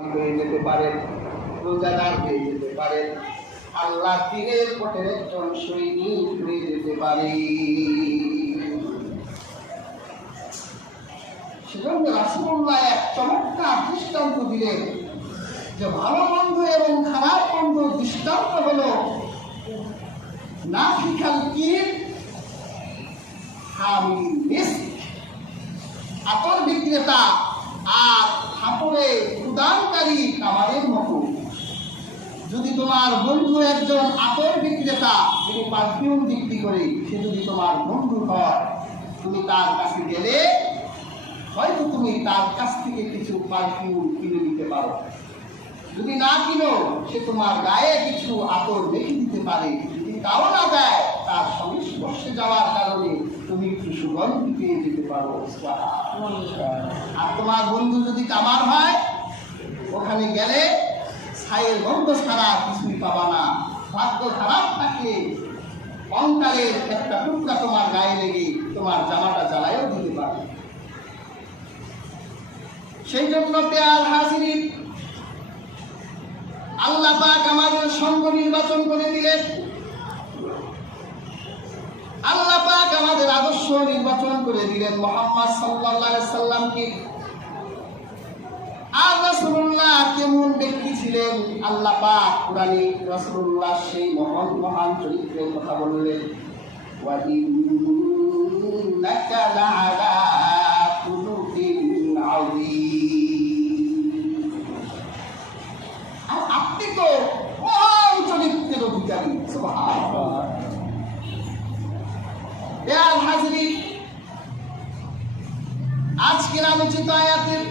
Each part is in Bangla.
হয়ে যেতে পারেন, রোজাদার হয়ে যেতে পারেন, আল্লাহ দিনের পথের একজন সৈনিক হয়ে যেতে পারে। সেজন্য রাসূলুল্লাহ এক চমৎকার দৃষ্টান্ত দিলেন যে ভালো বন্ধু এবং খারাপ বন্ধু দৃষ্টান্ত হলো নাফিকাল কির হামিল মিস্ক, আতর বিক্রেতা আর হাতুড়ে উদানকারী কামারের মতো। যদি তোমার বন্ধু একজন আতর বিক্রেতা, যিনি পারফিউম বিক্রি করে, সে যদি তোমার বন্ধু হয়, তুমি তার কাছে গেলে হয়তো তুমি তার কাছ থেকে কিছু পারফিউম কিনে দিতে পারো। যদি না কিনো, সে তোমার গায়ে কিছু আতর রেখে দিতে পারে। যদি তাও না দেয়, তার সংস্পর্শে যাওয়ার কারণে তুমি একটু সুগন্ধি পেয়ে যেতে পারো। আর তোমার বন্ধু যদি কামার হয়, ওখানে গেলে ছাইয়ের গন্ধ ছাড়া কিছুই পাবা না। ভাগ্য খারাপ থাকলে অঙ্কারের একটা টুকরা তোমার গায়ে লেগে তোমার জামাটা জ্বালায়ও দিতে পারে। সেই জন্য পেয়ার হাজিরিন, আল্লাহ পাক আমাদের সঙ্গ নির্বাচন করে দিলেন, আল্লাহ পাক আমাদের আদর্শ নির্বাচন করে দিলেন মুহাম্মদ সাল্লাল্লাহু আলাইহি সাল্লামকে। আর রাসূলুল্লাহ কেমন ব্যক্তি ছিলেন, আল্লাহ পাক কুরআনে রাসূলুল্লাহ সেই মহান চরিত্রের কথা বললেন, ওয়া ইন্নাকা লাআলা খুলুকিন আযীম। আর আপনি তো মহান চরিত্রের অধিকারী। সুবহানাল্লাহ। পেয়ার হাজিরিন, আজকের আলোচিত আয়াতের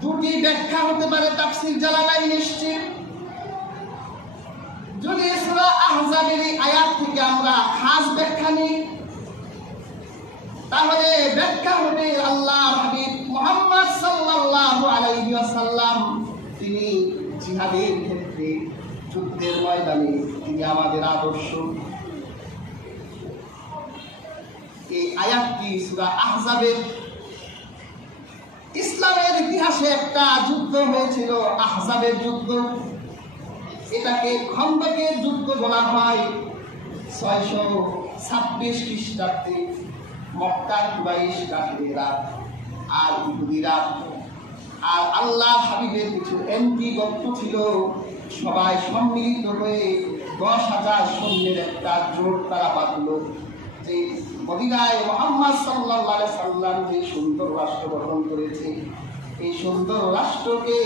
দুটি ব্যাখ্যা হতে পারে তাফসীর জালালাইন নিশ্চিত। যদি সূরা আহজাবের এই আয়াত থেকে আমরা খাস ব্যাখ্যা নিই, তাহলে ব্যাখ্যা হবে আল্লাহর হাবিব মুহাম্মদ সাল্লাল্লাহু আলাইহি ওয়াসাল্লাম তিনি জিহাদের ক্ষেত্রে, যুদ্ধের ময়দানে তিনি আমাদের আদর্শ। এই আয়াতটি সূরা আহজাবের, ইসলামের ইতিহাসে একটা যুদ্ধ হয়েছিল, আহজাবের যুদ্ধ। এটাকে খন্দকের যুদ্ধ বলা হয়। 626 খ্রিস্টাব্দে মক্কার কুরাইশ কাফেরেরা আর ইহুদিরা আর আল্লাহ হাবিবের কিছু এন্টি গোত্র ছিল, সবাই সম্মিলিত হয়ে 10,000 সৈন্যের একটা জোট তারা বাঁধল যে মদিনায় মুহাম্মদ সাল্লাল্লাহু আলাইহি সাল্লাম যে সুন্দর রাষ্ট্র গঠন করেছে, এই সুন্দর রাষ্ট্রকে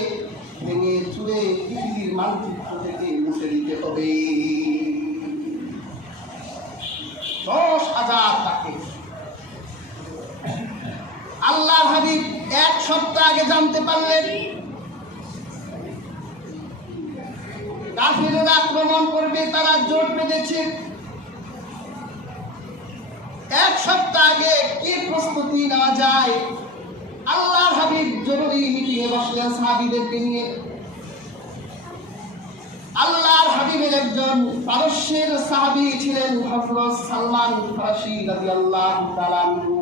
ভেঙে চুরে পৃথিবীর মানচিত্র থেকে মুছে দিতে হবে। 10,000 তাকে আল্লাহর হাবিব 1 সপ্তাহ আগে জানতে পারলেন কাফিররা আক্রমণ করবে, তারা জোট বেঁধেছে। 1 সপ্তাহ আগে কি প্রস্তুতি নেওয়া যায়, আল্লাহর হাবিব জরুরি মিটিংয়ে বসলেন সাহাবীদেরকে নিয়ে। আল্লাহর হাবিবের একজন পারস্যের সাহাবী ছিলেন হযরত সালমান ফারসি রাদিয়াল্লাহু তাআলা আনহু।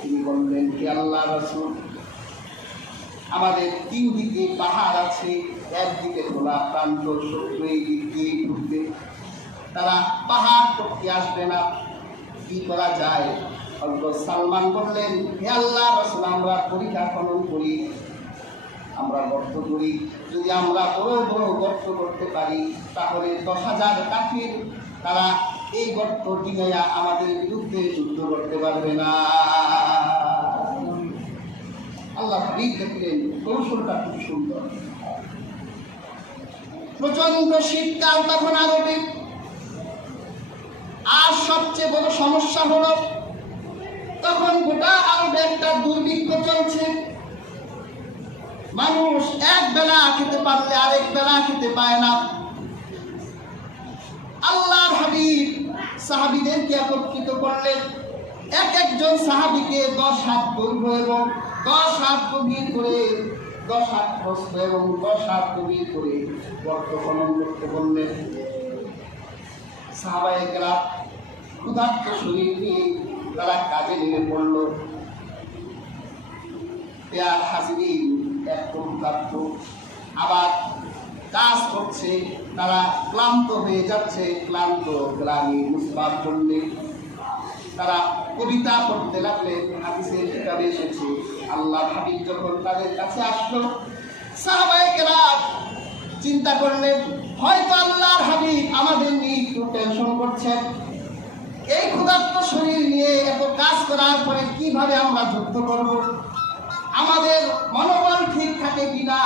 তিনি বললেন, হে আল্লাহর রাসূল, আমাদের 3 দিকে পাহাড় আছে, একদিকে খোলা প্রান্ত, শত্রু এই দিক দিয়ে ঢুকবে, তারা পাহাড় টপকে আসবে না, কি করা যায়? হযরত সালমান বললেন, হে আল্লাহর রাসূল, আমরা পরীক্ষা খনন করি, আমরা গর্ত করি। যদি আমরা বড় বড় গর্ত করতে পারি, তাহলে 10,000 কাফির তারা এই গর্ত ডিঙিয়ে আমাদের বিরুদ্ধে যুদ্ধ করতে পারবে না। আল্লাহ হাবিব দেখলেন কৌশলটা খুব সুন্দর। প্রচন্ড শীতকাল তখন আরবে, আর সবচেয়ে বড় সমস্যা হলো তখন গোটা আরবে একটা দুর্ভিক্ষ চলছে। মানুষ এক বেলা খেতে পারলে আরেক বেলা খেতে পায় না। আল্লাহর হাবিব সাহাবীদেরকে একত্রিত করলেন, একজন সাহাবীকে 10 হাত দৈর্ঘ্য এবং 10 হাত গভীর করে, 10 হাত প্রস্থ এবং 10 হাত গভীর করে গর্ত খনন করতে বললেন। সাহাবায়ে কেরাম ক্ষুধার্ত শরীর নিয়ে তারা কাজে নেমে পড়ল। পেয়ার হাজিরিন একটু প্রাপ্ত আবার কাজ করছে, তারা ক্লান্ত হয়ে যাচ্ছে, ক্লান্ত গ্লানি মুসবাব করলে তারা কবিতা পড়তে লাগলেন। হাদিসের কিতাবে এসেছে আল্লাহ হাবিব যখন তাদের কাছে আসলো, সাহাবায়ে কেরাম চিন্তা করলেন হয়তো আল্লাহর হাবিব আমাদের নিয়ে একটু টেনশন করছেন, এই ক্ষুধার্ত শরীর নিয়ে এত কাজ করার পরে কিভাবে আমরা যুদ্ধ করব, আমাদের মনোবল ঠিক থাকে কিনা,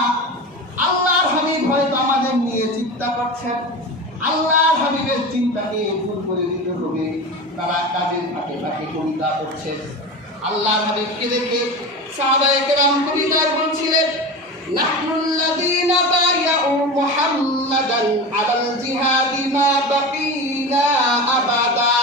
আল্লাহর হাবিব হয়তো আমাদের নিয়ে চিন্তা করছেন। আল্লাহর হাবিবের চিন্তাকে দূর করে দিতে হবে, তারা কাজের ফাঁকে ফাঁকে কবিতা পড়ছেন। আল্লাহর হাবিবকে দেখে সাহাবায়ে কেরাম কবিতায় বলছিলেন নাহনুল্লাযীনা বায়াউ মুহাম্মাদান আলাল জিহাদি মা বাকিনা আবাদা।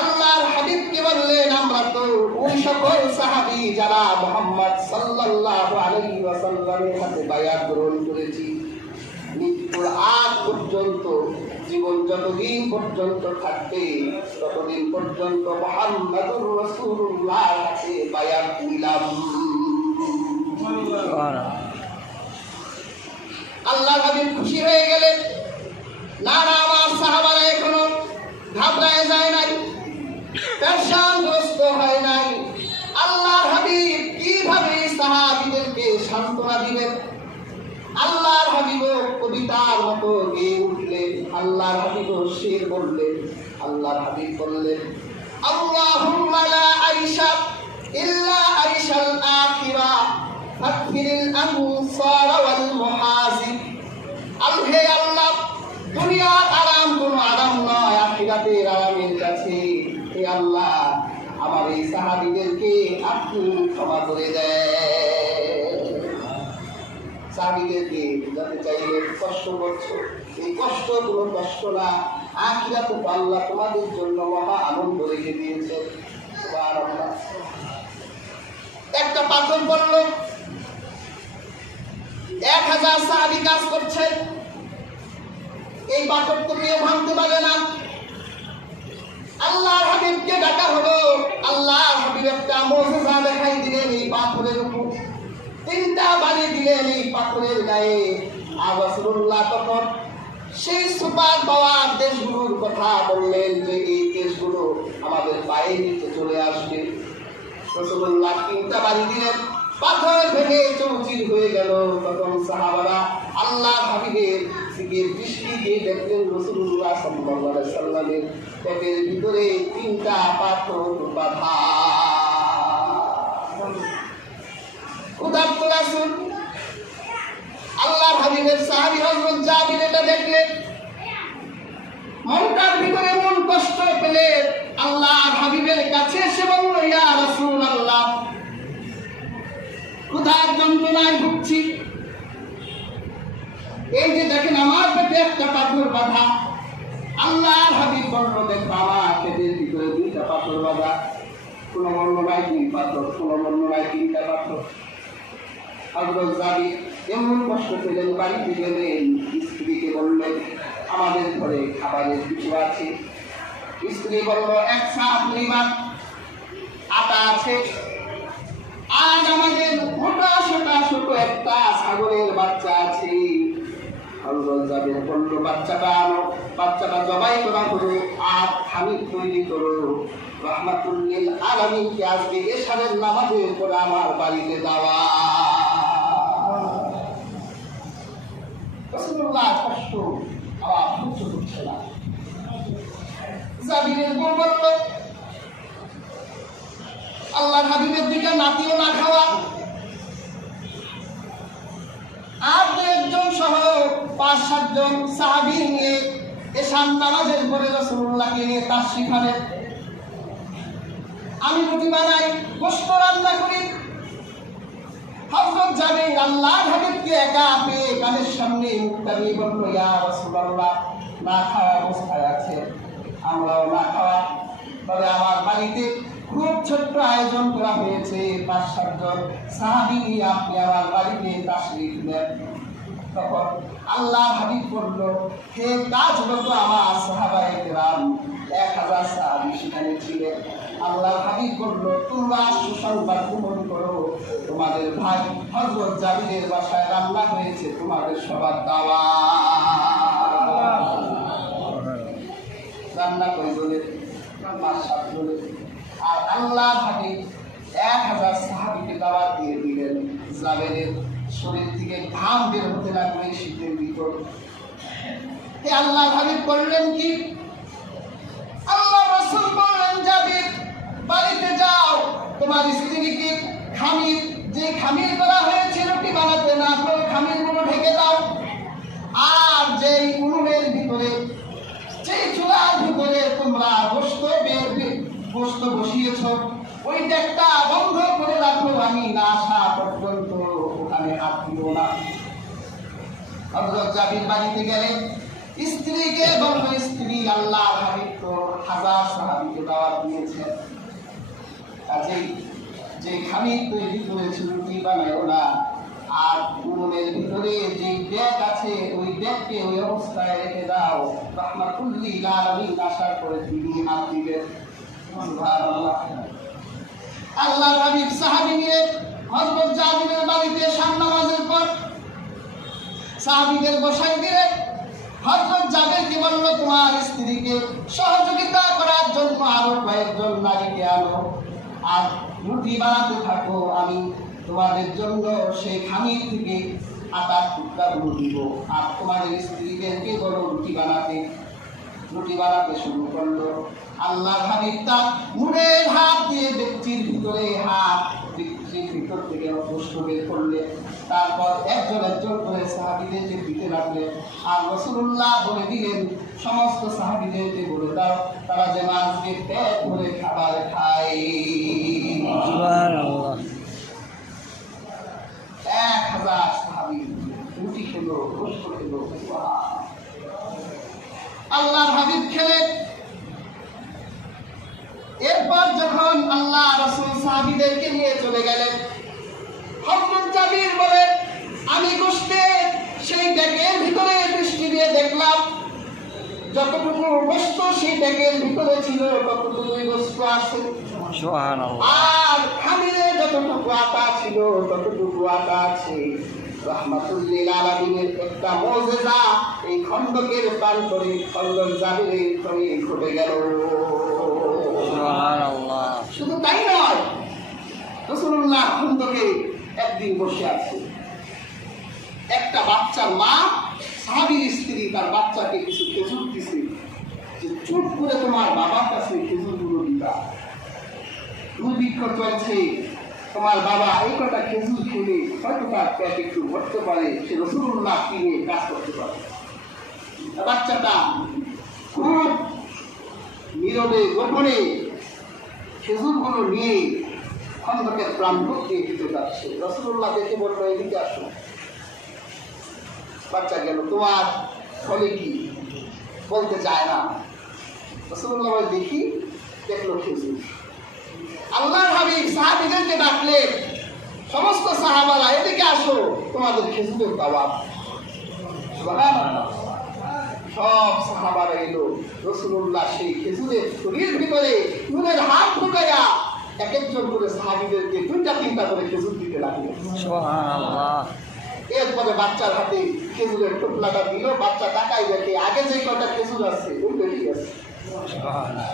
আল্লাহর হাবিবকে বললেন আমরা তো ওই সকল সাহাবী যারা মুহাম্মদ সাল্লাল্লাহু আলাইহি ওয়াসাল্লামের সাথে বায়াত গ্রহণ করেছি, মৃত্যুর আগ পর্যন্ত, জীবন যতদিন পর্যন্ত থাকবে ততদিন পর্যন্ত মুহাম্মাদুর রাসূলুল্লাহর সাথে বায়াত নিলাম। আল্লাহর হাবিব খুশি হয়ে গেলেন। না না, আমার সাহাবারা এখনো ঘাবড়ায় যায় নাই, পেরেশানগ্রস্ত হয় নাই। আল্লাহর হাবিব কিভাবে সাহাবীদেরকে সান্ত্বনা দিলেন, আল্লাহর হাবিব কবিতার মতো গেয়ে উঠলেন, আল্লাহর হাবিব শের বললেন। আল্লাহর হাবিব বললেন আল্লাহুম্মা লা আইশা ইল্লা আইশাল আখিরা ফাকফিরিল আনসার ওয়াল মুহাজিব। হে আল্লাহ, দুনিয়ার আরাম কোনো আরাম নয়, আখিরাতের আরামের কাছে। হে আল্লাহ, আমার এই সাহাবীদেরকে আপনি ক্ষমা করে দেন। সাহাবীদেরকে যাতে চাইলে কষ্ট করছো, এই কষ্ট কোনো কষ্ট না, আখিরাতে আল্লাহ তোমাদের জন্য মহা আনন্দ রেখে দিয়েছে। সুবহানাল্লাহ। একটা পাথর পড়ল, 1000 সাহাবী কাজ করছে, এই পাথর তো কেউ ভাঙতে পারে না। আল্লাহর হাবিবকে ডাকা হলো, আল্লাহর হাবিব একটা মুজিজা দেখাই দিলেন এই পাথরের উপর, 3টা বাড়ি দিলেন এই পাথরের গায়ে। আর রাসূলুল্লাহ তখন সেই সুপার পাওয়ার দেশগুলোর কথা বললেন যে এই দেশগুলো আমাদের পায়ের নিচে চলে আসবে। রাসূলুল্লাহ 3টা বাড়ি দিলেন, পাথর ভেঙে চৌচির হয়ে গেল। তখন সাহাবারা আল্লাহর হাবিবের দিকে দৃষ্টি দিয়ে দেখলেন রাসূলুল্লাহ সাল্লাল্লাহু আলাইহি ওয়াসাল্লামের পেটের ভিতরে 3টা পাথর বাঁধা। ক্ষুধার্ত রাসূল আল্লাহর হাবিবের সাহাবী হযরত জাবির এটা দেখলেন, মনটার ভিতরে মন কষ্ট পেলে আল্লাহর হাবিবের কাছে এসে বলল ইয়া রাসূলুল্লাহ, ক্ষুধার যন্ত্রণায় ভুগছি, এই যে দেখেন আমার পেটে একটা পাথর বাঁধা। আল্লাহর হাবিব বলল দেখো আমার পেটের ভিতরে 2টা পাথর বাঁধা, কোনো বর্ণনায় 2 পাথর, কোনো বর্ণনায় 3টা পাথর। হযরত জাবির এমন কষ্ট পেলেন, বাড়িতে গেলেন, স্ত্রীকে বললেন আমাদের ঘরে খাবারের কিছু আছে। স্ত্রী বলল 1 সা পরিমাণ আটা আছে, আর আমাদের ছোট একটা ছাগলের বাচ্চা আছে। হযরত জাবির বলল বাচ্চাটা আনো, বাচ্চাটা জবাই করা হলো, আর খামির তৈরি করো, রাহমাতুল লিল আলামিনকে আজকে এশারের নামাজের পরে আমার বাড়িতে যাওয়া। রাসূলুল্লাহ কষ্ট আর সহ্য করছে না। জাবিরের বউ বলল আল্লাহর হাবিবের দিকে নাতিও না খাওয়া, আর 2-1 সহ 5-7 জন সাহাবী নিয়ে এশার নামাজের পরে রাসূলুল্লাহকে নিয়ে তাশরিফ আনেন। আমি রুটি বানাই, গোশত রান্না করি। হযরত জাবির আল্লাহর হাবিবকে একা পেয়ে কানের সামনে মুখটা নিয়ে বলল ইয়া রাসূলুল্লাহ, না খাওয়া অবস্থায় আছে, আমরাও না খাওয়া, তবে আমার বাড়িতে খুব ছোট্ট আয়োজন করা হয়েছে, 5-7 জন সাহাবী নিয়ে আপনি আমার বাড়িতে তাশরিফ নেন। তখন আল্লাহ হাবিব বলল হে কাজরত আমার সাহাবায়ে কেরাম, 1000 সাহাবী সেখানে ছিলেন। আল্লাহ হাবিব বলল, তোমরা সুসংবাদ গ্রহণ করো, তোমাদের ভাই হযরত জাবিরের বাসায় রান্না হয়েছে, তোমাদের সবার দাওয়াত। রান্না করে বলে মাশাআল্লাহ বলে, আর আল্লাহ হাবিব 1000 সাহাবীকে দাওয়াত দিয়ে দিলেন। জাবিরের শরীর থেকে ঘাম বের হতে লাগলো এই শীতের ভিতর। আল্লাহ হাবিব করলেন কি? আল্লাহ রাসূল বললেন, জাবির বাড়িতে যাও, তোমার স্ত্রীকে খামির, যে খামির করা হয়েছে রুটি বানাতে না করে খামিরগুলো ঢেকে দাও। আর যেই উনুনের ভিতরে, যেই চুলার ভিতরে তোমরা গোশত বসিয়েছ, ওই ডেকটা বন্ধ করে রাখো, আমি না আসা পর্যন্ত ওখানে হাত দিও না। হযরত জাবির বাড়িতে গেলেন, স্ত্রীকে বলল, স্ত্রী আল্লাহর হাবিব তো 1000 সাহাবীকে দাওয়াত দিয়েছেন, কাজেই যে খামির তৈরি করেছে রুটি বানায়ও না, আর উনুনের ভিতরে যে ডেক আছে ওই ডেককে ওই অবস্থায় রেখে দাও। রাহমাতুল লিল আলামিন আসার পরে তিনি হাত দিলেন। সুবহানাল্লাহ। আল্লাহর হাবিব সাহাবী নিয়ে হযরত জাবিরের বাড়িতে শাম নামাজের পর সাহাবীদের বসাই দিলেন। হযরত জাবিরকে বলল, তোমার স্ত্রীকে সহযোগিতা করার জন্য আরো কয়েকজন নারীকে আনো, আর রুটি বানাতে থাকো, আমি তোমাদের জন্য সেই খামির থেকে আটার টুকরাগুলো দিব। আর তোমাদের স্ত্রীদেরকে বলো রুটি বানাতে শুরু করলো। আল্লাহ হাবিব তার মুড়ের হাত দিয়ে ব্যক্তির ভিতরে হাত, ব্যক্তির ভিতর থেকে গোশত বের করলেন। তারপর একজন করে সাহাবীদেরকে দিতে লাগলেন। আর রাসূলুল্লাহ বলে দিলেন, সমস্ত সাহাবীদেরকে বলে দাও তারা যেন আজকে পেট ভরে খাবার খায়। সুবহানাল্লাহ। 1000 সাহাবী রুটি খেলো, গোশত খেলো। আল্লাহর হাবিব খেলেন। এরপর যখন আল্লাহ রাসূল সাহাবীদেরকে নিয়ে চলে গেলেন, হযরত জাবির বলেন, আমি গোশতের সেই ডেকের ভিতরে দৃষ্টি দিয়ে দেখলাম, যতটুকু গোশত সেই ডেকের ভিতরে ছিল ততটুকুই গোশত আছে। সুবহানাল্লাহ। আর খামিরে যতটুকু আটা ছিল ততটুকু আটা আছে। রাহমাতুল লিল আলামিনের একটা মুজিজা এই খন্দকের প্রান্তরে হযরত জাবিরের ঘরে ঘটে গেল। সুবহানাল্লাহ। শুধু তাই নয়, রাসূলুল্লাহ খন্দকে একদিন বসে আছে, একটা বাচ্চার মা, সাহাবীর স্ত্রী তার বাচ্চাকে কিছু খেজুর দিছে, যে চুপ করে তোমার বাবার কাছে খেজুরগুলো দিবা, দুর্ভিক্ষ চলছে, তোমার বাবা এই কটা খেজুর খেলে হয়তো তার পেট একটু ভরতে পারে, সে রাসূলুল্লাহ কিনে কাজ করতে পারে। বাচ্চাটা খুব নীরবে গোপনে খেজুরগুলো নিয়ে খন্দকের প্রান্ত দিয়ে দিতে যাচ্ছে। রাসূলুল্লাহ দেখে বলল, এদিকে আসো। বাচ্চা গেল, তোমার ফলে কি বলতে চায় না। রাসূলুল্লাহ দেখি, দেখলো খেজুর। আল্লাহর হাবিব সাহাবীদেরকে ডাকলেন, সমস্ত সাহাবারা এদিকে আসো, তোমাদের খেজুরের দাওয়াত। সুবহানাল্লাহ। সব সাহাবারা এলো। রাসূলুল্লাহ সেই খেজুরের শরীর ভিতরে নুনের হাত ঢুকাইয়া এক একজন করে সাহাবীদেরকে 2টা-3টা করে খেজুর দিতে লাগলেন। সুবহানাল্লাহ। এরপরে বাচ্চার হাতে খেজুরের টুকরাটা দিল। বাচ্চা তাকাই দেখে আগে যে কটা খেজুর আছে ওই বেশি আছে। সুবহানাল্লাহ।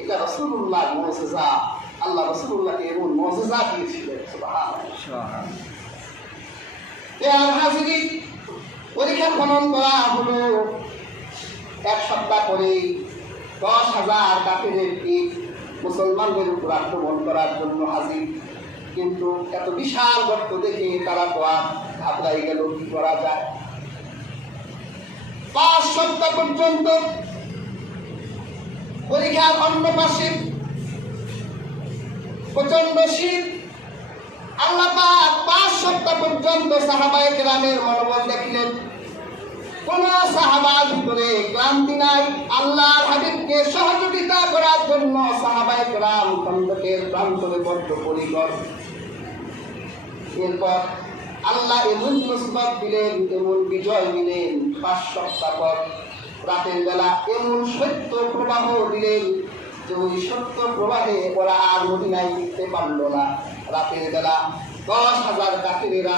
এটা রাসূলুল্লাহ মুজিজা। আল্লাহ রাসূলুল্লাহকে এমন মুজিজা দিয়েছিলেন। সুবহানাল্লাহ। হাজিরিন, পরীক্ষা খনন করা হলো। 1 সপ্তাহ পরে 10,000 কাফেরকে মুসলমানদের উপর আক্রমণ করার জন্য হাজির। কিন্তু এত বিশাল গর্ত দেখে তারা তো আর ঘাবড়াই গেল, কি করা যায়। 5 সপ্তাহ পর্যন্ত পরীক্ষার অন্য পাশে প্রচন্ড শীত। আল্লাহ পাক 5 সপ্তাহ পর্যন্ত সাহাবায়ে কেরামের মনোবল দেখলেন। কোন সাহাবার ভিতরে ক্লান্তি নাই। আল্লাহর হাবিবকে সহযোগিতা করার জন্য সাহাবায়ে কেরাম খন্দকের প্রান্তরে বদ্ধপরিকর। এরপর আল্লাহ এমন মুসিবত দিলেন, এমন বিজয় দিলেন। 5 সপ্তাহ পর রাতের বেলা এমন সত্য প্রবাহ দিলেন যে ওই সত্য প্রবাহে ওরা আর মদিনায় টিকতে পারল না। রাতের বেলা 10,000 কাফিরেরা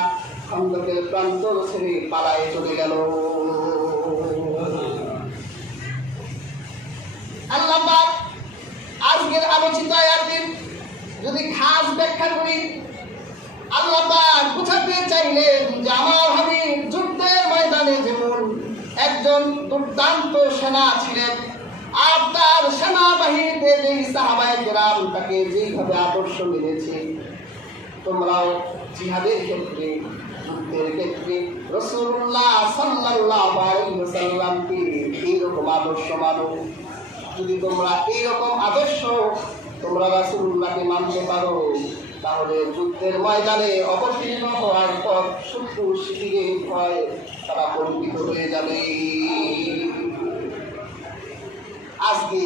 খন্দকের প্রান্তর ছেড়ে পালায়ে চলে গেল। আল্লাহ পাক আজকের আলোচিত আয়াতের যদি খাস ব্যাখ্যা করি, আল্লাহ পাক বুঝাতে চাইলেন যে আমার হাবিব যুদ্ধের ময়দানে যেমন একজন দুর্দান্ত সেনা ছিলেন, আর তার সেনাবাহিনীতে যেই সাহাবায়ে কেরাম তাকে যেইভাবে আদর্শ মেনেছে, তোমরাও জিহাদের ক্ষেত্রে যুদ্ধের ক্ষেত্রে রাসূলুল্লাহ সাল্লাল্লাহু আলাইহি ওয়াসাল্লামকে এইরকম আদর্শ মানো। যদি তোমরা এইরকম আদর্শ তোমরা রাসূলুল্লাহকে মানতে পারো, তাহলে যুদ্ধের ময়দানে অবতীর্ণ হওয়ার পর শত্রু শিবিরের ভয় তারা পরিচিত হয়ে যাবে। আজকে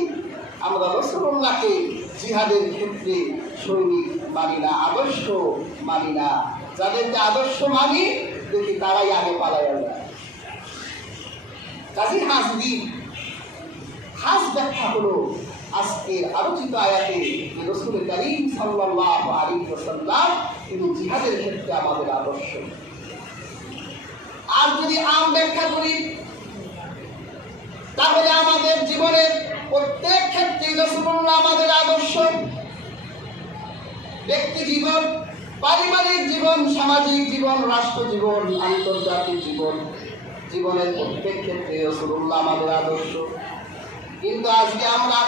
আমরা রাসূলুল্লাহকে জিহাদের ক্ষেত্রে সৈনিক মানি না, আদর্শ মানি না। যাদেরকে আদর্শ মানি দেখি তারাই আগে পালায় যায়। কাজী হাজরি খাস ব্যাখ্যা হলো আজকের আলোচিত আয়াতে যে রাসূল কারীম সাল্লাল্লাহু আলাইহি ওয়াসাল্লাম তিনি জিহাদের ক্ষেত্রে আমাদের আদর্শ। আর যদি আম ব্যাখ্যা করি, তাহলে আমাদের জীবনের প্রত্যেক ক্ষেত্রে রাসূলুল্লাহ আমাদের আদর্শ। ব্যক্তি জীবন, পারিবারিক জীবন, সামাজিক জীবন, রাষ্ট্র জীবন, আন্তর্জাতিক জীবন, জীবনের প্রত্যেক ক্ষেত্রে রাসূলুল্লাহ আমাদের আদর্শ। কিন্তু আজকে আমরা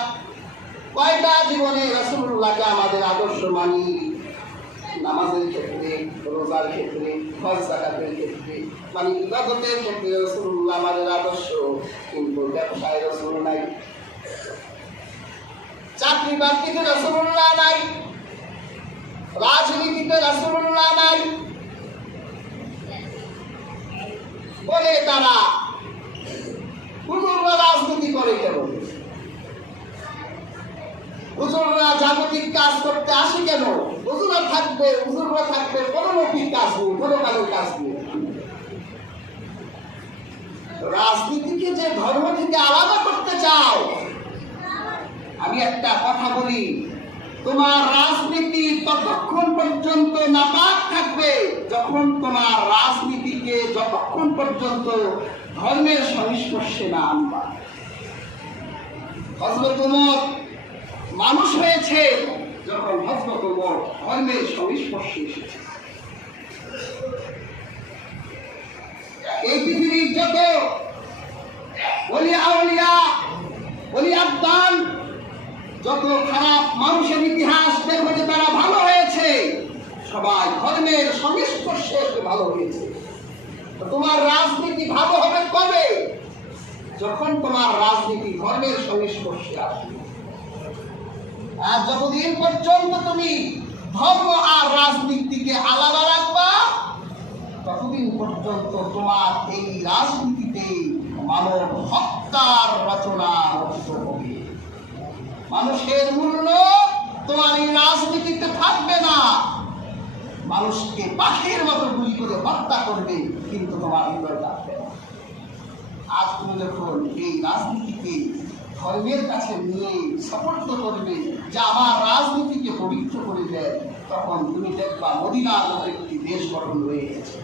কয়টা জীবনে রাসূলুল্লাহকে আমাদের আদর্শ মানি? নামাজের ক্ষেত্রে, রোজার ক্ষেত্রে, হজ যাকাতের ক্ষেত্রে, মানে ইবাদতের ক্ষেত্রে রাসূলুল্লাহ আমাদের আদর্শ, কিন্তু ব্যবসায় রাসূল নাই, চাকরি বাকরিতে রাসূলুল্লাহ নাই, রাজনীতিতে রাসূলুল্লাহ নাই বলে তারা হুজুররা রাজনীতি করে কেন? হুজুররা জাগতিক কাজ করতে আসে কেন? হুজুররা থাকবে পরলৌকিক কাজ নিয়ে, পরকালের কাজ নিয়ে। রাজনীতিকে যে ধর্ম থেকে আলাদা করতে চাও, আমি একটা কথা বলি, তোমার রাজনীতি ততক্ষণ পর্যন্ত নাপাক থাকবে যখন তোমার রাজনীতিকে যতক্ষণ পর্যন্ত ধর্মের সংস্পর্শে না আনবা। হযরত ওমর মানুষ হয়েছে যখন হযরত ওমর ধর্মের সংস্পর্শে এসেছে। এই পৃথিবীর যত ওলি আউলিয়া, ওলি আব্দাল, যত খারাপ মানুষের ইতিহাস দেখবে যে তারা ভালো হয়েছে, সবাই ধর্মের সংস্পর্শে এসে ভালো হয়েছে। তোমার রাজনীতি ভালো হবে কবে? যখন তোমার রাজনীতি ধর্মের সংস্পর্শে আসবে। আর যতদিন পর্যন্ত তুমি ধর্ম আর রাজনীতিকে আলাদা রাখবা, ততদিন পর্যন্ত তোমার এই রাজনীতিতে মানব হত্যার রচনা হবে। মানুষের মূল্য তোমার এই রাজনীতিতে থাকবে না। মানুষকে পাখির মতো গুলি করে হত্যা করবে, কিন্তু তোমার হৃদয় থাকবে না। আজ তুমি যখন এই রাজনীতিকে ধর্মের কাছে নিয়ে সমর্থ করবে যে আমার রাজনীতিকে পবিত্র করে দেয়, তখন তুমি দেখবা মদিনার মতো একটি দেশ গঠন হয়ে গেছে।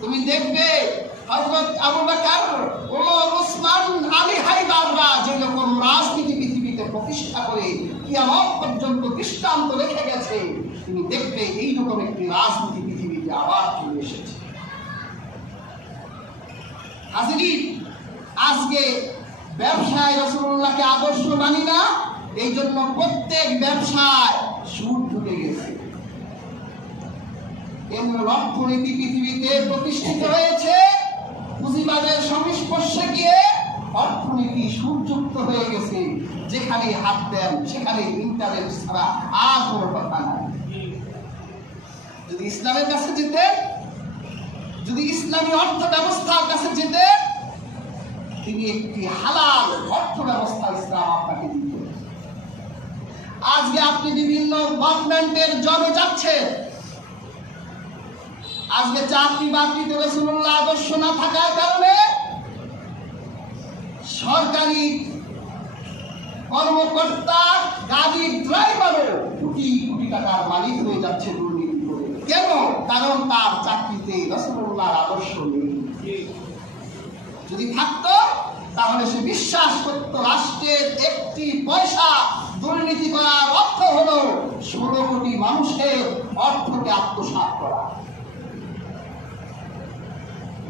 তুমি দেখবে হযরত আবু বকর, ওমর, ওসমান, আলী, হায়দাররা যেরকম রাজনীতি পৃথিবীতে প্রতিষ্ঠা করে কিয়ামত পর্যন্ত দৃষ্টান্ত রেখে গেছে, তুমি দেখবে এইরকম একটি রাজনীতি পৃথিবীতে আবার চলে এসেছে। হাজিরিন, আজকে ব্যবসায় রাসূলুল্লাহকে আদর্শ মানি না, এই জন্য প্রত্যেক ব্যবসায় সুদ ঢুকে গেছে। এমন অর্থনীতি পৃথিবীতে প্রতিষ্ঠিত হয়েছে, পুঁজিবাদের সংস্পর্শে গিয়ে অর্থনীতি সুদযুক্ত হয়ে গেছে। যেখানে হাত দেন সেখানে ইন্টারেস্ট ছাড়া আর কোনো কথা নাই। যদি ইসলামের কাছে যেতেন, যদি ইসলামী অর্থ ব্যবস্থার কাছে যেতেন, তিনি একটি হালাল অর্থ ব্যবস্থা ইসলাম আপনাকে দিত। আজকে আপনি বিভিন্ন গভর্নমেন্টের জবে যাচ্ছেন, আজকে চাকরি বাকরিতে রাসূলুল্লাহ আদর্শ না থাকার কারণে সরকারি কর্মকর্তা, গাড়ির ড্রাইভারও কোটি কোটি টাকার মালিক হয়ে যাচ্ছে দুর্নীতি করে। কেন? কারণ তার চাকরিতে রাসূলুল্লাহর আদর্শ নেই। যদি থাকতো তাহলে সে বিশ্বাস করত রাষ্ট্রের একটি পয়সা দুর্নীতি করার অর্থ হলো 16 কোটি মানুষের অর্থকে আত্মসাৎ করা।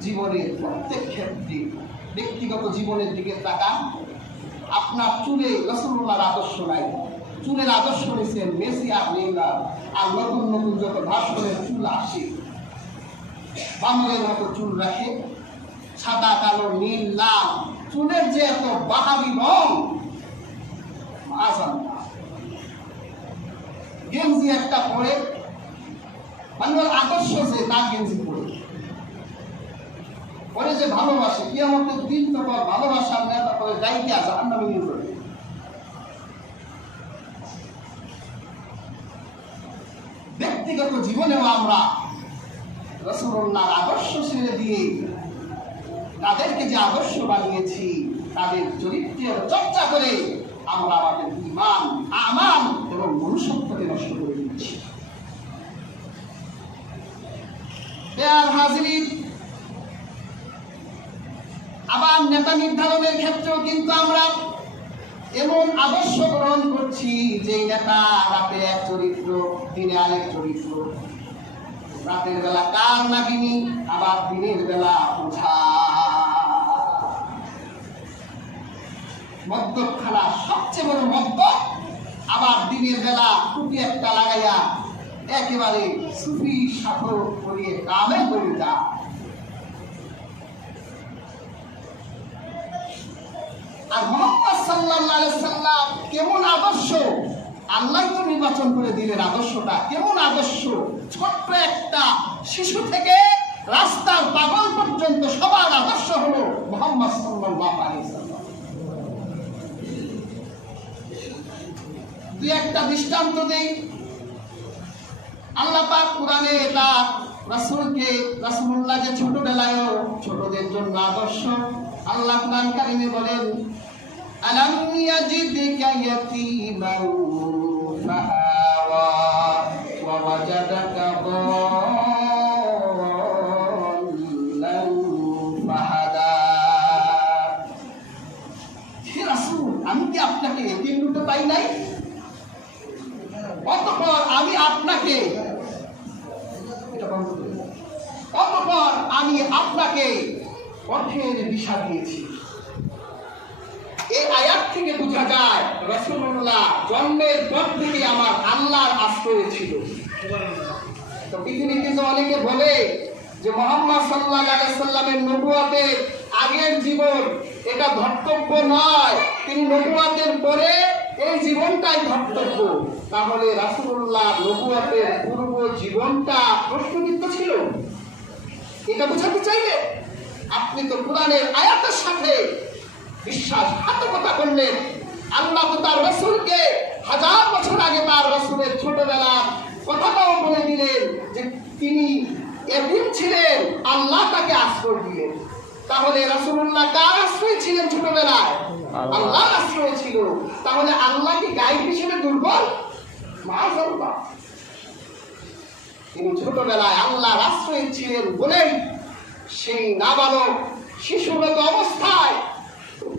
জীবনের প্রত্যেক ক্ষেত্রে, ব্যক্তিগত জীবনের দিকে তাকান, আপনার চুলে রাসূলুল্লাহর আদর্শ নাই। চুলের আদর্শ নিয়েছেন মেসি আর নেইমার, আর নতুন নতুন যত ভাষণের চুল আসে বামনের মতো চুল রাখে, সাদা কালো নীল লাল চুলের যে এত বাহারি রং, গেঞ্জি একটা পরে, মানে আদর্শ যে তার গেঞ্জি পরে যে ভালোবাসে, কিয়ামতের দিন তখন ভালোবাসার নেতা করে দায়িত্বে আছে জাহান্নামে নিয়ে যাবে। ব্যক্তিগত জীবনেও আমরা রাসূলুল্লাহর আদর্শ ছেড়ে দিয়ে তাদেরকে যে আদর্শ বানিয়েছি, তাদের চরিত্রের চর্চা করে আমরা আমাদের ঈমান, আমাল এবং মনুষ্যত্বকে নষ্ট করে দিচ্ছি। হাজিরিন, আবার নেতা নির্ধারণের ক্ষেত্রেও কিন্তু আমরা এমন আদর্শ গ্রহণ করছি যে নেতা রাতে এক চরিত্র, দিনে আরেক চরিত্র। রাতের বেলা কার নাগিনী, আবার দিনের বেলা ওঝা। মদ্যখানা সবচেয়ে বড় মদ্য, আবার দিনের বেলা টুপি একটা লাগাইয়া একেবারে সুফি সাধক করিয়ে কামে করে যা। আর মুহাম্মদ সাল্লাল্লাহু আলাইহি সাল্লাম কেমন আদর্শ আল্লাহ তো নির্বাচন করে দিলেন। আদর্শটা কেমন আদর্শ! ছোট্ট একটা শিশু থেকে রাস্তার পাগল পর্যন্ত সবার আদর্শ হলো মুহাম্মদ সাল্লাল্লাহু আলাইহি সাল্লাম। দুই একটা দৃষ্টান্ত দেই। আল্লাহ পাক কুরআনে তার রাসূলুল্লাহকে ছোটবেলায় ছোটদের জন্য আদর্শ আল্লাহ কুরআন কারিমে বলেন, আলাম ইয়াজিদকা ইয়াতীমান ফাআওয়া ওয়া ওয়াজাদাকা দাল্লান ফাহাদা। হে রাসূল, আমি কি আপনাকে এতিম রূপে পাই নাই? অতঃপর আমি আপনাকে পথের দিশা দিয়েছি। এই আয়াত থেকে বোঝা যায় রাসূলুল্লাহ জন্মের পর থেকে আমার আল্লাহর আশ্রয় ছিল। তো পৃথিবীতে যে অনেকে বলে যে মুহাম্মদ সাল্লাল্লাহু আলাইহি সাল্লামের নবুয়তের আগের জীবন এটা ধর্তব্য নয়, তিনি নবুয়তের পরে এই জীবনটাই ধর্তব্য, তাহলে রাসূলুল্লাহ নবুয়তের পূর্ব জীবনটা প্রশ্নবিদ্ধ ছিল। এটা বোঝাতে চাইলে আপনি তো কোরআনের আয়াতের সাথে বিশ্বাসঘাতকতা করলেন। আল্লাহ তো তার রাসূলকে 1000 বছর আগে তার রাসূলের ছোটবেলার কথাটাও বলে দিলেন যে তিনি এতিম ছিলেন, আল্লাহ তাকে আশ্রয় দিলেন। তাহলে রাসূলুল্লাহ কার আশ্রয় ছিলেন ছোটবেলায়? আল্লাহর আশ্রয় ছিল। তাহলে আল্লাহ কি গায়েব হিসেবে দুর্বল? মাআযাল্লাহ, তিনি ছোটবেলায় আল্লাহর আশ্রয় ছিলেন বলেই সেই নাবালক শিশুরত অবস্থায়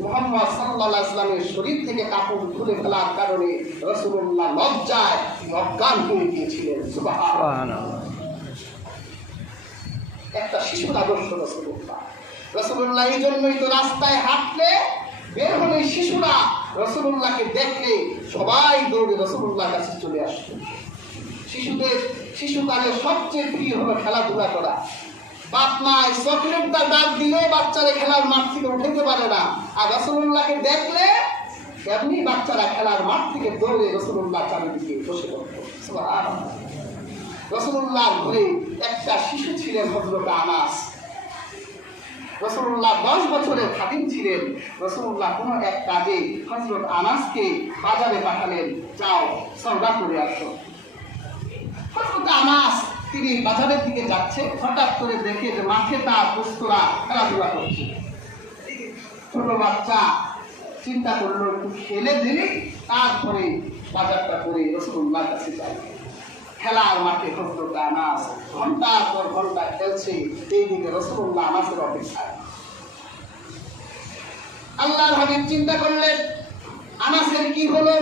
মুহাম্মদ সাল্লাল্লাহু আলাইহি ওয়াসাল্লামের শরীর থেকে কাপড় খুলে ফেলার কারণে রাসূলুল্লাহ লজ্জায় অজ্ঞান হয়ে গিয়েছিলেন। সুবহানাল্লাহ। একটা শিশুর আদর্শ রাসূলুল্লাহ। এই জন্যই তো রাস্তায় হাঁটলে বের হলে শিশুরা রাসূলুল্লাহকে দেখলে সবাই দৌড়ে রাসূলুল্লাহর কাছে চলে আসতো। শিশুকালের সবচেয়ে প্রিয় হলো খেলাধুলা করা। বাপ মায় চকলেট ডাক দিলেও বাচ্চারা খেলার মাঠ থেকে উঠাইতে পারে না, আর রাসূলুল্লাহকে দেখলে এমনি বাচ্চারা খেলার মাঠ থেকে দৌড়ে রাসূলুল্লাহ চারিদিকে বসে পড়ত। সুবহানাল্লাহ। রাসূলুল্লাহর ঘরে একটা শিশু ছিলেন হযরত আনাস। রাসূলুল্লাহ 10 বছরের খাদিম ছিলেন। রাসূলুল্লাহ কোনো এক কাজে হযরত আনাসকে বাজারে পাঠালেন, যাও সওদা করে আসো। হযরত আনাস তিনি বাজারের দিকে যাচ্ছে, হঠাৎ করে দেখে যে মাঠে তার দোস্তরা খেলাধুলা করছে। ছোট বাচ্চা চিন্তা করলো একটু খেলে দিলে তারপরে বাজারটা করে রাসূলুল্লাহর কাছে যায়। খেলার মাঠে হযরত আনাস ঘন্টার পর ঘন্টা খেলছে, এইদিকে রাসূলুল্লাহ আনাসের অপেক্ষায়। আল্লাহর হাবিব চিন্তা করলেন আনাসের কি হলো,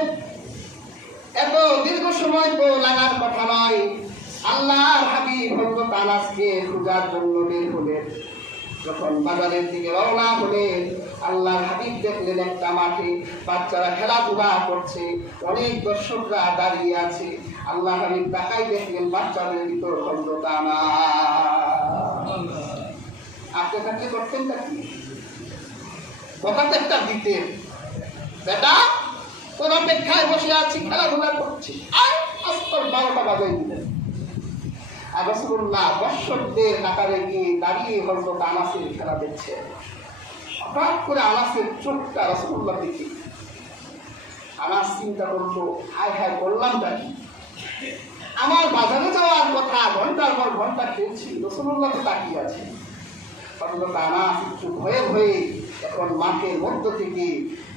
এত দীর্ঘ সময় তো লাগার কথা নয়। আল্লাহর হাবিব হযরত আনাসকে খোঁজার জন্য বের হলেন। যখন বাজারের দিকে রওনা হলেন, আল্লাহর হাবিব দেখলেন একটা মাঠে বাচ্চারা খেলাধুলা করছে, অনেক দর্শকরা দাঁড়িয়ে আছে। আল্লাহ হাবিব তাকাই দেখলেন বাচ্চাদের ভিতর হযরত আনাস। আপনি থাকলে করতেন নাকি? কথাতে একটা দিতেন, বেটা তোর অপেক্ষায় বসে আছি, খেলাধুলা করছি, আর আস্তর 12টা বাজাই দিলেন। আর রাসূলুল্লাহ দর্শকদের কাতারে গিয়ে দাঁড়িয়ে হযরত আনাসের খেলা দেখছে। হঠাৎ করে আনাসের চোখটা রাসূলুল্লাহ দিকে। আনাস চিন্তা করলো, হায় হায় করলামটা কি? আমার বাজারে যাওয়ার কথা, ঘন্টার পর ঘন্টা খেলছি, রাসূলুল্লাহ তো তাকিয়ে আছে। হযরত আনাস একটু ভয়ে ভয়ে এখন মাঠের মধ্য থেকে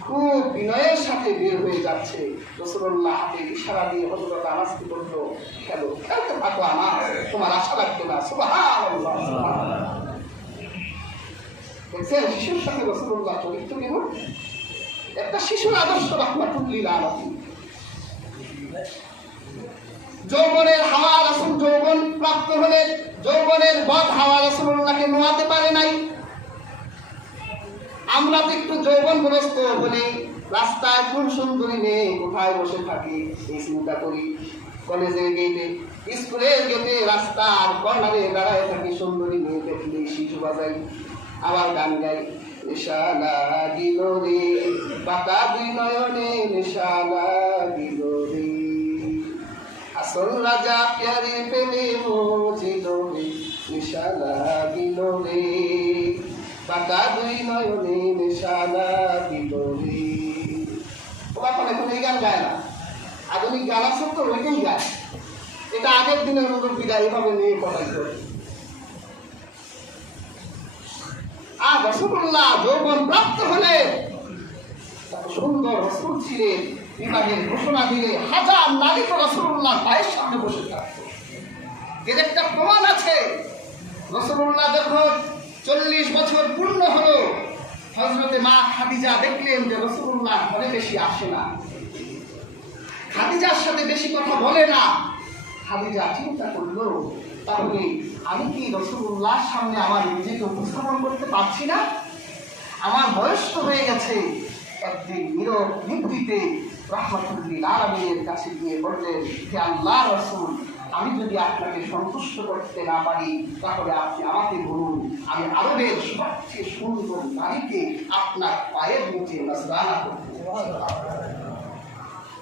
খুব বিনয়ের সাথে বের হয়ে যাচ্ছে। রাসূলুল্লাহ হাতে ইশারা দিয়ে হযরত আনাসকে বলল, খেলো, খেলতে থাকো আনাস, তোমার আশা রাখবে না। সুবহানাল্লাহ। দেখছেন শিশুর সাথে রাসূলুল্লাহ চরিত্র কেমন? একটা শিশুর আদর্শ রাহমাতুল্লিল আলামিন। যৌবনের হাওয়া রাসূল যৌবন প্রাপ্ত হলেন, যৌবনের বদ হাওয়া রাসূলুল্লাহকে নোয়াতে পারে নাই। আমরা তো একটু যৌবনগ্রস্ত হলে রাস্তায় কোন সুন্দরী মেয়ে কোথায় বসে থাকি এই চিন্তা করি। কলেজের গেটে, স্কুলের গেটে, রাস্তার কর্নারে দাঁড়ায় থাকি, সুন্দরী মেয়ে দেখলে শিশু বাজাই, আবার গান গাই। নেশা লাগিল রে বাঁকা দুই নয়নে, নেশা লাগিল রে, আসল রাজা প্যারে পেলে মজিল রে, নেশা লাগিল রে বাঁকা দুই নয়নে, নেশা লাগিল রে। ওরা এখন এই গান গায় না, আধুনিক গান আছে তো ওইটাই গায়। এটা আগের দিনের মুরব্বীরা এইভাবে নিয়ে পড়াই করে। আর রাসূলুল্লাহ যৌবন প্রাপ্ত হলে সুন্দর রাসূল ছিলেন, বিবাহের ঘোষণা দিলে হাজার নারী তো রাসূলুল্লাহ পায়ের সামনে বসে থাকত। এর একটা প্রমাণ আছে, রাসূলুল্লাহ যখন 40 বছর পূর্ণ হলো, হযরতে মা খাদিজা দেখলেন যে রাসূলুল্লাহ ঘরে বেশি আসে না, খাদিজার সাথে বেশি কথা বলে না। খাদিজা চিন্তা করলো, তাহলে আমি কি রাসূলুল্লাহর সামনে আমার নিজেকে উপস্থাপন করতে পারছি না? আমার বয়স তো হয়ে গেছে। একদিন নীরব নিভৃতে রাহমাতুল্লিল আলামিনের কাছে গিয়ে বললেন, হে আল্লাহর রাসূল, আমি যদি আপনাকে সন্তুষ্ট করতে না পারি তাহলে আপনি আমাকে বলুন, আমি আরবের সবচেয়ে সুন্দর নারীকে আপনার পায়ের নিচে নজরানা করতে।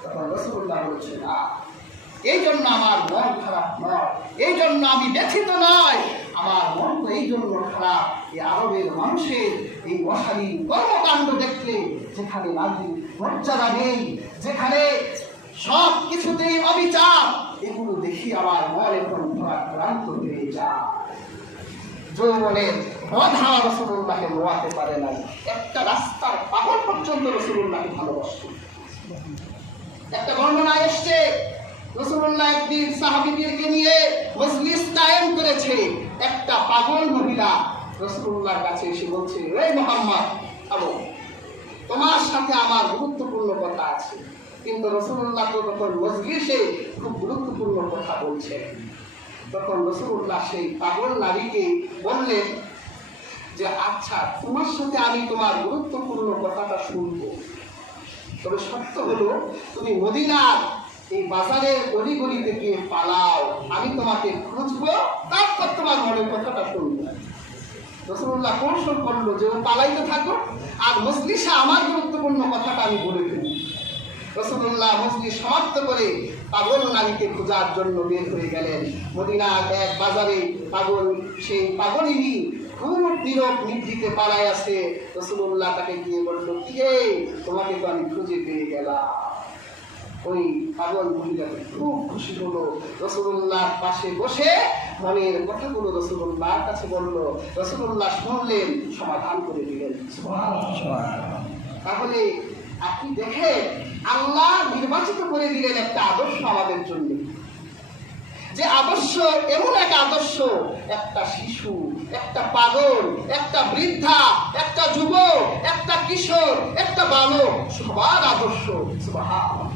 তখন রাসূলুল্লাহ বলছেন, না, এই জন্য আমার মন খারাপ নয়, এই জন্য আমি ব্যথিত নয়, আমার মন তো এই জন্য খারাপ, এই আরবের মানুষের এই অশালীন কর্মকাণ্ড দেখলে, যেখানে নারীর মর্যাদা নেই, যেখানে সব কিছুতেই অবিচার, এগুলো দেখি আমার মন এখন ক্লান্ত হয়ে যায়। যৌবনের বদ হাওয়া রাসূলুল্লাহকে নোয়াতে পারে না। একটা রাস্তার পাগল পর্যন্ত রাসূলুল্লাহকে ভালোবাসত। একটা বর্ণনা এসছে, রাসূলুল্লাহ একদিন সাহাবীদেরকে নিয়ে মজলিস কায়েম করেছে। একটা পাগল মহিলা রাসূলুল্লাহর কাছে এসে বলছে, এই মুহাম্মদ, আবু, তোমার সাথে আমার গুরুত্বপূর্ণ কথা আছে। কিন্তু রাসূলুল্লাহ তো তখন মজলিসে খুব গুরুত্বপূর্ণ কথা বলছে। তখন রাসূলুল্লাহ সেই পাগল নারীকে বললেন যে, আচ্ছা, তোমার সাথে আমি তোমার গুরুত্বপূর্ণ কথাটা শুনবো, তবে সত্য হলো তুমি মদিনার এই বাজারের গলিগলিতে গিয়ে পালাও, আমি তোমাকে খুঁজবো, তারপর তোমার মনের কথাটা শুনবো। রাসূলুল্লাহ কৌশল করলো যে ও পালাইতে থাকো, আর মজলিসে আমার গুরুত্বপূর্ণ কথাটা আমি বলে দেব। রাসূলুল্লাহ মজলিস সমাপ্ত করে পাগল নারীকে খোঁজার জন্য বের হয়ে গেলেন। মদিনার এক বাজারে পাগল, সেই পাগলিনী খুব নীরব নিভৃতে পালায় আছে। রাসূলুল্লাহ তাকে গিয়ে বলল, কি রে, তোমাকে তো আমি খুঁজে পেয়ে গেলাম। ওই পাগল মহিলাকে খুব খুশি হলো, রাসূলুল্লাহর পাশে বসে মনের কথাগুলো রাসূলুল্লাহর কাছে বলল, রাসূলুল্লাহ শুনলেন, সমাধান করে দিলেন। সুবহানাল্লাহ। তাহলে আপনি দেখেন আল্লাহ নির্বাচিত করে দিলেন একটা আদর্শ আমাদের জন্য, যে আদর্শ এমন এক আদর্শ, একটা শিশু, একটা পাগল, একটা বৃদ্ধা, একটা যুবক, একটা কিশোর, একটা বালক, সবার আদর্শ। সুবহানাল্লাহ।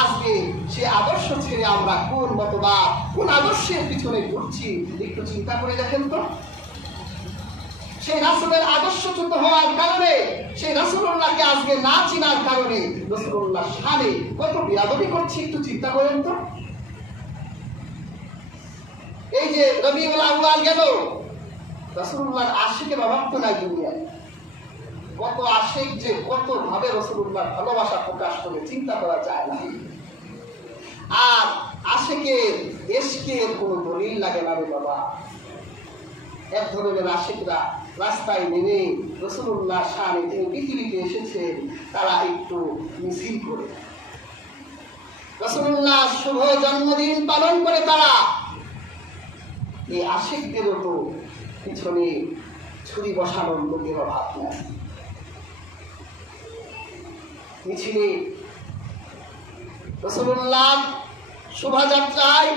আজকে সে আদর্শ ছেড়ে আমরা কোন মতবাদ, কোন আদর্শের পিছনে ঘুরছি, একটু চিন্তা করে দেখেন তো। সেই রাসূলের আদর্শচ্যুত হওয়ার কারণে, সেই রাসূলুল্লাহকে আজকে না চিনার কারণে রাসূলুল্লাহর শানে কত বিয়াদবি করছি, একটু চিন্তা করেন তো। এই যে রবিউল আউয়াল গেল, রাসূলুল্লাহর আশিকের অভাব তো নাই দুনিয়ায়। কত আশিক যে কত ভাবে রাসূলুল্লাহর ভালোবাসা প্রকাশ করে চিন্তা করা যায় না। আর আশিকের ইশকের কোনো দলিল লাগে না রে বাবা। এক ধরনের আশিকরা রাস্তায় নেমে রাসূলুল্লাহর শানে তিনি পৃথিবীতে এসেছেন, তারা একটু মিছিল করে রাসূলুল্লাহর শুভ জন্মদিন পালন করে। তারা এই আশিকদেরও তো পিছনে ছুরি বসানোর লোকের অভাব নেই। মিছিলে রাসূলুল্লাহ শোভাযাত্রায়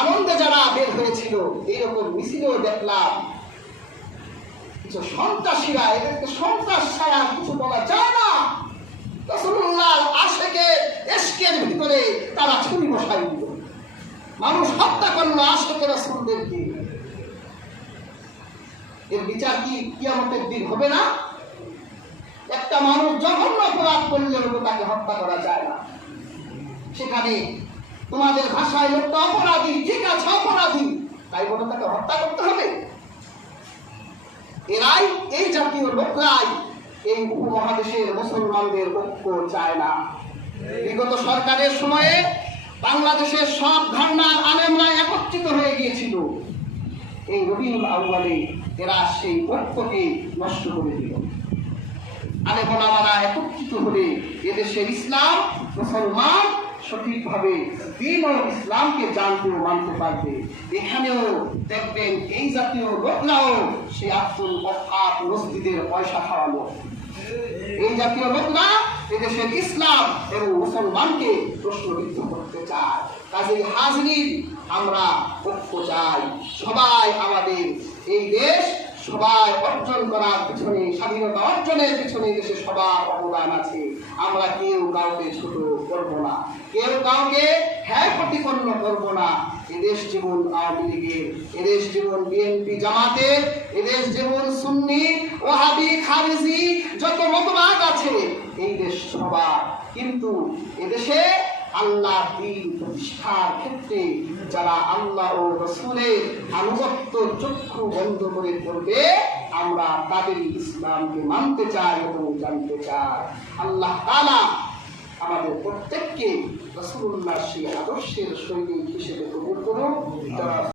আনন্দে যারা বের হয়েছিল, এইরকম মিছিলেও দেখলাম কিছু সন্ত্রাসীরা, এদেরকে সন্ত্রাস ছাড়া কিছু বলা যায় না, রাসূলুল্লাহর আশিকের ইশকের ভিতরে তারা ছুরি বসাই দিল, মানুষ হত্যা করলো আশিকে রাসূলদেরকে। এর বিচার কি কিয়ামতের দিন হবে না? একটা মানুষ জঘন্য অপরাধ করলেও তাকে হত্যা করা যায় না। সেখানে তোমাদের ভাষায় লোকটা অপরাধী, ঠিক আছে অপরাধী, তাই বলে তাকে হত্যা করতে হবে? এরাই, এই জাতীয় লোকরাই এই উপমহাদেশের মুসলমানদের ঐক্য চায় না। বিগত সরকারের সময়ে বাংলাদেশের সব ধারণার আলেমরা একত্রিত হয়ে গিয়েছিল। এই রবিউল আউয়ালে এরা সেই ঐক্যকে নষ্ট করে দিল। আলেম ওলামারা একত্রিত হলে এদেশের ইসলাম, মুসলমান সঠিকভাবে দ্বীন ও ইসলামকে জানতে ও মানতে পারবে। এখানেও দেখবেন এই জাতীয় লোকরাও সে আব্দুল ওয়াহাব মসজিদের পয়সা খাওয়ালো। এই জাতীয় লোকরা এদেশের ইসলাম এবং মুসলমানকে প্রশ্নবিদ্ধ করতে চায়। কাজেই হাজরিন, আমরা ঐক্য চাই। সবাই আমাদের এই দেশ সবাই অর্জন করার পিছনে, স্বাধীনতা অর্জনের পিছনে দেশে সবার অবদান আছে। আমরা কেউ কাউকে ছোট করব না, কেউ কাউকে হ্যাঁ প্রতিপন্ন করব না। এদেশ যেমন আওয়ামী লীগের, এদেশ যেমন বিএনপি জামাতের, এদেশ যেমন সুন্নি ওয়াহাবি খারিজি যত মতবাদ আছে, এই দেশ সবার। কিন্তু এদেশে আল্লাহ দ্বীন প্রতিষ্ঠার ক্ষেত্রে যারা আল্লাহ ও রাসূলের আনুগত্য চক্ষু বন্ধ করে করবে, আমরা তাদের ইসলামকে মানতে চাই এবং জানতে চাই। আল্লাহ তাআলা আমাদের প্রত্যেককে রাসূলুল্লাহর সেই আদর্শের সৈনিক হিসেবে কবুল করুন।